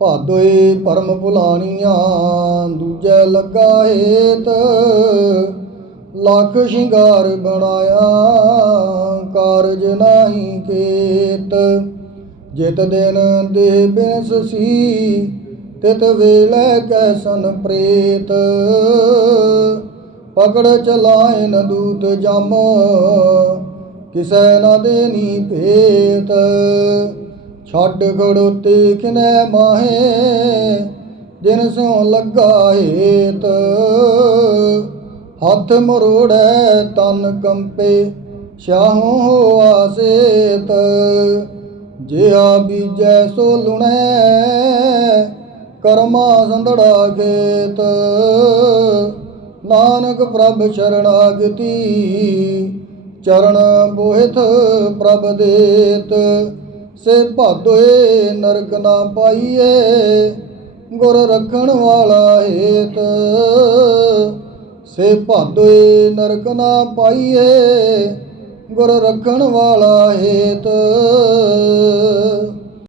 ਭਾਦੋਏ ਪਰਮ ਭੁਲਾਣੀਆਂ, ਦੂਜੈ ਲੱਗਾ ਹੇਤ। ਲੱਖ ਸ਼ਿੰਗਾਰ ਬਣਾਇਆ, ਕਾਰਜ ਨਾਹੀ ਕੇਤ ਜਿਤ ਦਿਨ ਦੇ ਬਿਨਸ ਸੀ, ਤਿਤ ਵੇਲੇ ਕੈਸਨ ਪ੍ਰੇਤ। ਪਕੜ ਚਲਾਇਨ ਦੂਤ ਜਮ, ਕਿਸੈ ਨਾ ਦੇਨੀ ਭੇਤ। ਛੱਡ ਖੜੋਤੇ ਕਿਨੈ ਮਾਹੇ, ਜਿਨ ਸੋ ਲੱਗਾ ਹੇਤ। ਹੱਥ ਮਰੋੜੈ ਤਨ ਕੰਪੇ ਸ਼ਾਹੂ ਹੋਆ ਸੇਤ ਜਿਹਾ ਬੀਜੈ ਸੋ ਲੁਣੈ, ਕਰਮਾ ਸੰਧੜਾ ਖੇਤ। ਨਾਨਕ ਪ੍ਰਭ ਸ਼ਰਣਾਗਤੀ, ਚਰਨ ਬੋਹਿਤ ਪ੍ਰਭ ਦੇਤ। ਸੇ ਭਾਦੋਏ ਨਰਕ ਨਾ ਪਾਈਏ, ਗੁਰ ਰੱਖਣ ਵਾਲਾ ਹੇਤ। ਸੇ ਭਾਦੋਏ ਨਰਕ ਨਾ ਪਾਈਏ, ਗੁਰ ਰੱਖਣ ਵਾਲਾ ਹੇਤ।